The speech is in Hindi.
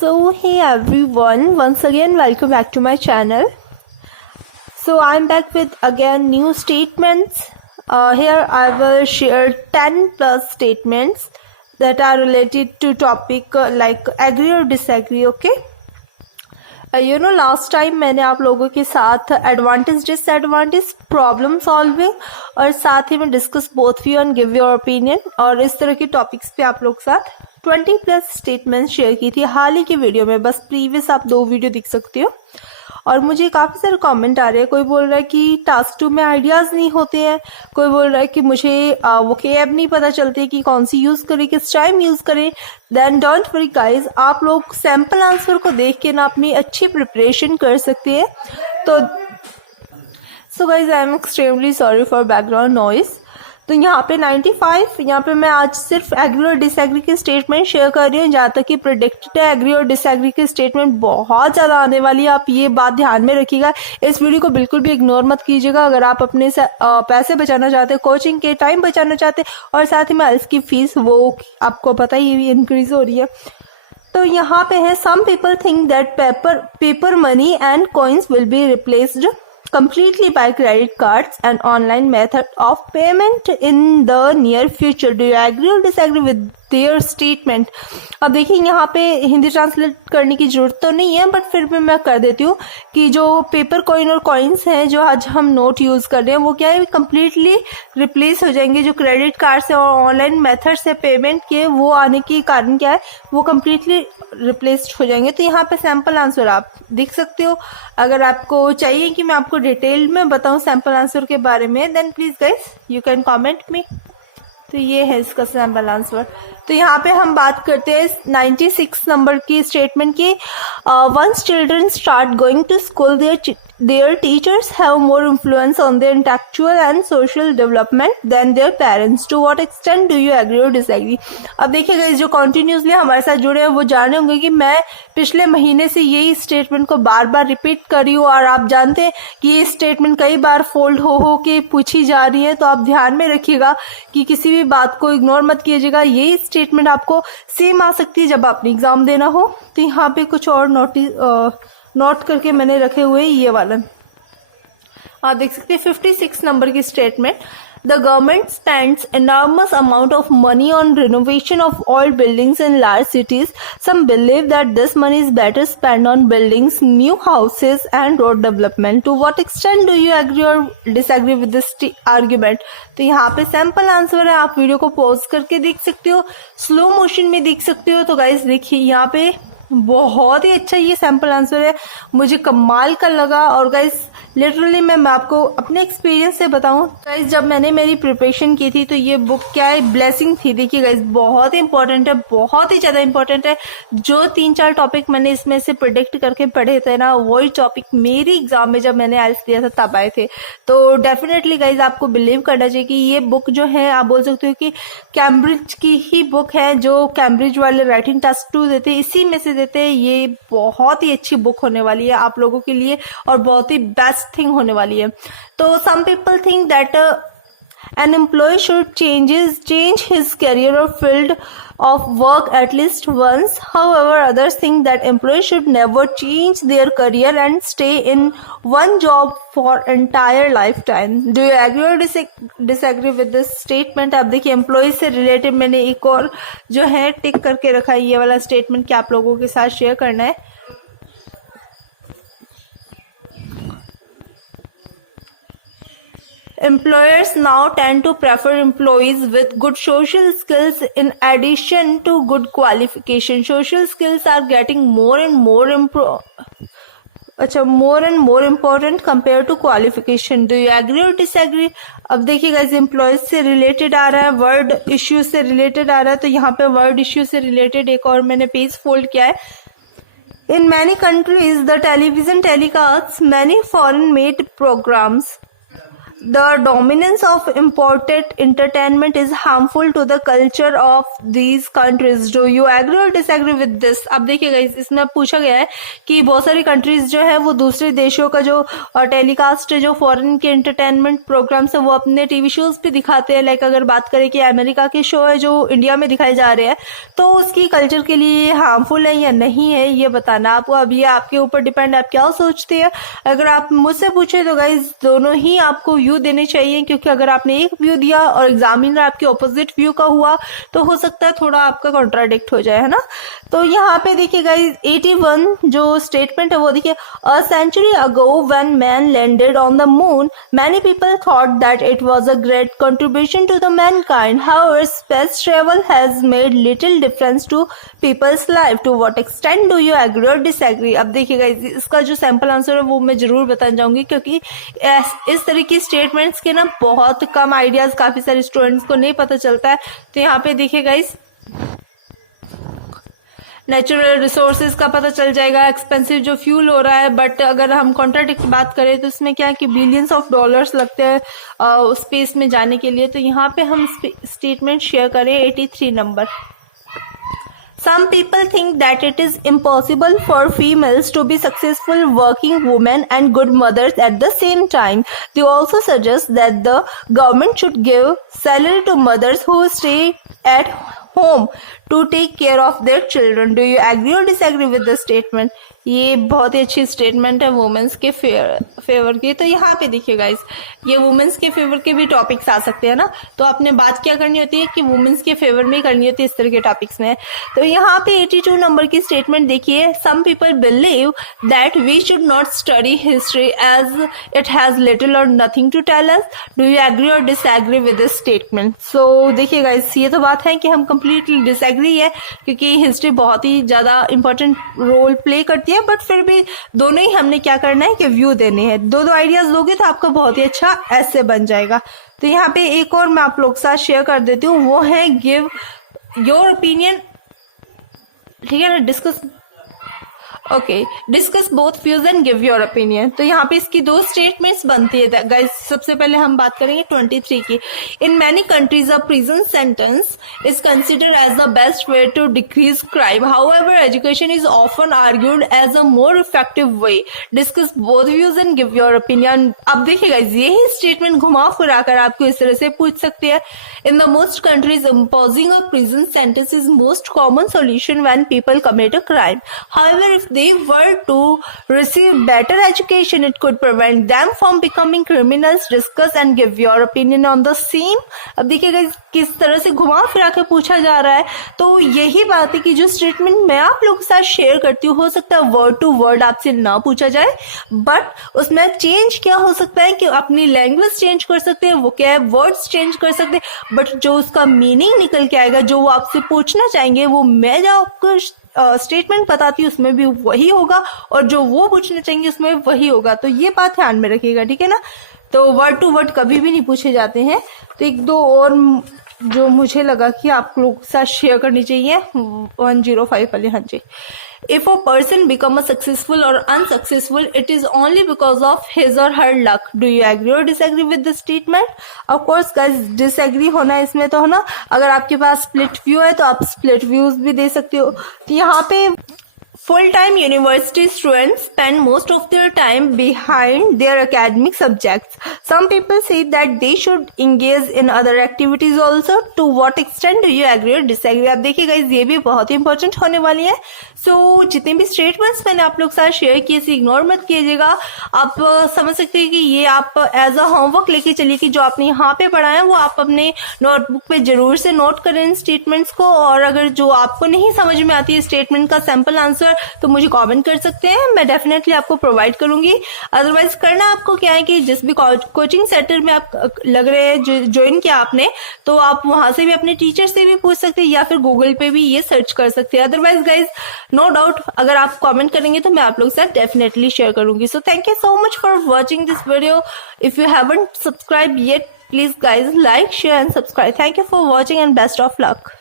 So hey everyone, once again welcome back to my channel. So I'm back with again new statements. Here I will share 10 plus statements that are related to topic like agree or disagree. Okay. Last time मैंने आप लोगों के साथ एडवांटेज डिसएडवांटेज प्रॉब्लम सॉल्विंग और साथ ही में discuss both view and give your opinion और इस तरह के टॉपिक्स पे आप लोग के साथ 20 प्लस स्टेटमेंट शेयर की थी हाल ही की वीडियो में। बस प्रीवियस आप 2 वीडियो दिख सकते हो। और मुझे काफी सारे कमेंट आ रहे हैं। कोई बोल रहा है कि टास्क 2 में आइडियाज नहीं होते हैं, कोई बोल रहा है कि मुझे वोकैब नहीं पता चलती कि कौन सी यूज करें, किस टाइम यूज करें। देन डोंट वरी गाइस, आप लोग सैंपल आंसर को देख के ना अपनी अच्छी प्रिपरेशन कर सकते हैं। तो so guys I am extremely sorry for background noise. तो यहाँ पे 95, यहाँ पे मैं आज सिर्फ एग्री और डिसएग्री की स्टेटमेंट शेयर कर रही हूँ। जहाँ तक कि प्रेडिक्टेड है एग्री और डिसएग्री की स्टेटमेंट बहुत ज्यादा आने वाली है। आप ये बात ध्यान में रखिएगा, इस वीडियो को बिल्कुल भी इग्नोर मत कीजिएगा। अगर आप अपने पैसे बचाना चाहते हैं, कोचिंग के टाइम बचाना चाहते हैं और साथ ही में IELTS की फीस वो आपको पता ही भी इंक्रीज हो रही है। तो यहाँ पे है some people think that paper money and coins will be replaced completely by credit cards and online method of payment in the near future. Do you agree or disagree with their statement? अब देखिए यहाँ पे हिंदी ट्रांसलेट करने की जरूरत तो नहीं है, बट फिर भी मैं कर देती हूँ कि जो पेपर कॉइन और कॉइन्स हैं जो आज हम नोट यूज कर रहे हैं वो क्या है, कम्प्लीटली रिप्लेस हो जाएंगे। जो क्रेडिट कार्ड से और ऑनलाइन मेथड से पेमेंट के वो आने के कारण क्या है, वो कम्प्लीटली रिप्लेस्ड हो जाएंगे। तो यहाँ पे सैंपल आंसर आप देख सकते हो। अगर आपको चाहिए कि मैं आपको डिटेल में बताऊं सैंपल आंसर के बारे में, then please guys you can comment me. तो ये है इसका सैंपल आंसर। तो यहाँ पे हम बात करते हैं 96 नंबर की स्टेटमेंट की। Once children start going to school their teachers have more influence on their intellectual and social development than their parents. To what extent do you agree or disagree? अब देखिएगा, जो कंटिन्यूसली हमारे साथ जुड़े हैं वो जाने होंगे कि मैं पिछले महीने से यही स्टेटमेंट को बार बार रिपीट कर रही हूँ और आप जानते हैं कि ये स्टेटमेंट कई बार फोल्ड हो के पूछी जा रही है। तो आप ध्यान में रखिएगा कि किसी भी बात को इग्नोर मत कीजिएगा। यही स्टेटमेंट आपको सेम आ सकती है जब आपने एग्जाम देना हो। तो यहाँ पे कुछ और नोट करके मैंने रखे हुए ये वाला आप देख सकते हैं। 56 नंबर की statement, the government spends enormous amount of money on renovation of old buildings in large cities. Some believe that this money is better spent on buildings, new houses and road development. To what extent do you agree or disagree with this argument? तो यहाँ पे सैंपल आंसर है, आप वीडियो को पॉज करके देख सकते हो, स्लो मोशन में देख सकते हो। तो गाइस देखिए यहाँ पे बहुत ही अच्छा ये सैंपल आंसर है, मुझे कमाल का लगा। और गाइस लिटरली मैं आपको अपने एक्सपीरियंस से बताऊं गाइस, जब मैंने मेरी प्रिपरेशन की थी तो ये बुक क्या है, ब्लेसिंग थी। देखिए गाइस बहुत ही इंपॉर्टेंट है, बहुत ही ज्यादा इंपॉर्टेंट है। जो 3-4 टॉपिक मैंने इसमें से प्रिडिक्ट करके पढ़े थे ना, वही टॉपिक मेरी एग्जाम में जब मैंने IELTS दिया था तब आए थे। तो डेफिनेटली गाइस आपको बिलीव करना चाहिए कि ये बुक जो है, आप बोल सकते हो कि कैम्ब्रिज की ही बुक है। जो कैम्ब्रिज वाले राइटिंग टास्क 2 देते इसी में से देते। ये बहुत ही अच्छी बुक होने वाली है आप लोगों के लिए और बहुत ही बेस्ट थिंग होने वाली है। तो some people think that an employee should change his career or field of work at least once. However, others think that employees should never change their career and stay in one job for entire lifetime. Do you agree or disagree with this statement? अब देखिए एम्प्लॉय से रिलेटेड मैंने एक और जो है टिक करके रखा है, ये वाला स्टेटमेंट क्या आप लोगों के साथ शेयर करना है। Employers now tend to prefer employees with good social skills in addition to good qualification. Social skills are getting more and more important compared to qualification. Do you agree or disagree? अब देखिएगा इस एम्प्लॉयज से रिलेटेड आ रहा है, वर्ड इश्यू से रिलेटेड आ रहा है। तो यहाँ पे वर्ड इश्यू से रिलेटेड एक और मैंने पेज फोल्ड किया है। In many countries, the television telecasts many foreign-made programs. the dominance of imported entertainment is harmful to the culture of these countries. Do you agree or disagree with this? अब देखिएगा इसमें पूछा गया है कि बहुत सारी कंट्रीज जो है वो दूसरे देशों का जो टेलीकास्ट जो फॉरेन के एंटरटेनमेंट प्रोग्राम्स है वो अपने टीवी शोज पे दिखाते हैं. लाइक अगर बात करें कि अमेरिका के शो है जो इंडिया में दिखाए जा रहे हैं तो उसकी कल्चर के लिए हार्मफुल है या नहीं है ये बताना आपको. अब ये आपके ऊपर डिपेंड, आप क्या सोचते हैं. अगर आप मुझसे पूछे तो गाइज दोनों ही आपको व्यू देने चाहिए, क्योंकि अगर आपने एक व्यू दिया और एग्जामिनर आपके ऑपोजिट व्यू का हुआ तो हो सकता है थोड़ा आपका कॉन्ट्राडिक्ट हो जाए, है ना. तो यहाँ पे देखिए गाइज 81 जो स्टेटमेंट है वो देखिए, a century ago when man landed on the moon many people thought that it was a great contribution to the mankind. However space travel has made little difference to people's life. To what extent do you agree or disagree? अब देखिए गाइज इसका जो सैंपल आंसर है वो मैं जरूर बताना चाहूंगी, क्योंकि इस तरह की स्टेटमेंट्स के ना बहुत कम आइडियाज काफी सारे स्टूडेंट्स को नहीं पता चलता है. तो यहाँ पे देखिए गाइस नेचुरल रिसोर्सेज का पता चल जाएगा, एक्सपेंसिव जो फ्यूल हो रहा है. बट अगर हम कॉन्ट्राडिक्ट बात करें तो इसमें क्या है कि बिलियंस ऑफ डॉलर्स लगते हैं स्पेस में जाने के लिए. तो यहाँ पे हम स्टेटमेंट शेयर करें 83 number. Some people think that it is impossible for females to be successful working women and good mothers at the same time. They also suggest that the government should give salary to mothers who stay at home to take care of their children. Do you agree or disagree with the statement? ये बहुत ही अच्छी स्टेटमेंट है वुमेन्स के फेवर की. तो यहाँ पे देखिए गाइस ये वुमेन्स के फेवर के भी टॉपिक्स आ सकते हैं ना. तो आपने बात क्या करनी होती है कि वुमेन्स के फेवर में करनी होती है इस तरह के टॉपिक्स में. तो यहाँ पे 82 नंबर की स्टेटमेंट देखिए, some people believe that we should not study history as it has little or nothing to tell us. Do you agree or disagree with this statement? So देखिए गाइस ये तो बात है कि हम कंप्लीटली डिसएग्री है, क्योंकि हिस्ट्री बहुत ही ज्यादा इंपॉर्टेंट रोल प्ले करती है. बट फिर भी दोनों ही हमने क्या करना है कि व्यू देने हैं. दो आइडियाज दोगे तो आपका बहुत ही अच्छा ऐसे बन जाएगा. तो यहाँ पे एक और मैं आप लोग के साथ शेयर कर देती हूँ, वो है गिव योर ओपिनियन. ठीक है ना, discuss both views and give your opinion. तो यहाँ पे इसकी दो स्टेटमेंट्स बनती है गाइस. सबसे पहले हम बात करेंगे 23 की. In many countries a prison sentence is considered as the best way to decrease crime. However education is often argued as a more effective way. Discuss both views and give your opinion. अब देखिए गाइस यही स्टेटमेंट घुमा फिरा कर आपको इस तरह से पूछ सकते हैं. In the most countries imposing a prison sentence is most common solution when people commit a crime. However if they were to receive better education, it could prevent them from becoming criminals. Discuss and give your opinion on the same. अब देखिएगा किस तरह से घुमा फिरा के पूछा जा रहा है. तो यही बात है कि जो स्टेटमेंट मैं आप लोगों के साथ शेयर करती हूँ, हो सकता है वर्ड टू वर्ड आपसे ना पूछा जाए, बट उसमें चेंज क्या हो सकता है कि अपनी लैंग्वेज चेंज कर सकते हैं, वो क्या है वर्ड्स चेंज कर सकते हैं, बट जो उसका मीनिंग निकल के आएगा, जो वो आपसे पूछना चाहेंगे, वो मैं जो आपको स्टेटमेंट बताती हूँ उसमें भी वही होगा, और जो वो पूछना चाहेंगे उसमें वही होगा. तो ये बात ध्यान में रखिएगा, ठीक है ना. तो वर्ड टू वर्ड कभी भी नहीं पूछे जाते हैं. तो एक दो और जो मुझे लगा कि आप लोग के साथ शेयर करनी चाहिए 105 वाले. हाँ जी. If a person become a successful or unsuccessful, it is only because of his or her luck. Do you agree or disagree with the statement? Of course, guys, disagree होना है इसमें तो, है ना. अगर आपके पास split view है तो आप split views भी दे सकते हो. तो यहाँ पे full-time university students spend most of their time behind their academic subjects. Some people say that they should engage in other activities also. To what extent do you agree or disagree? आप देखिएगा ये भी बहुत ही इंपॉर्टेंट होने वाली है. सो जितने भी स्टेटमेंट्स मैंने आप लोग साथ शेयर किए इसे इग्नोर मत कीजिएगा. आप समझ सकते हैं कि ये आप एज अ होमवर्क लेके चलिए कि जो आपने यहाँ पे पढ़ा है वो आप अपने नोटबुक पे जरूर से नोट करें इन स्टेटमेंट्स को. और अगर जो आपको नहीं समझ में आती है स्टेटमेंट का सैंपल आंसर तो मुझे कमेंट कर सकते हैं, मैं डेफिनेटली आपको प्रोवाइड करूंगी. अदरवाइज करना आपको क्या है कि जिस भी कोचिंग सेंटर में आप लग रहे हैं ज्वाइन किया आपने, तो आप वहां से भी अपने टीचर से भी पूछ सकते हैं या फिर गूगल पे भी ये सर्च कर सकते हैं. अदरवाइज गाइज नो डाउट अगर आप कमेंट करेंगे तो मैं आप लोग के साथ डेफिनेटली शेयर करूंगी. So thank you so much for watching this video. If you haven't subscribe yet, please guys like, share and subscribe. Thank you for watching and best of luck.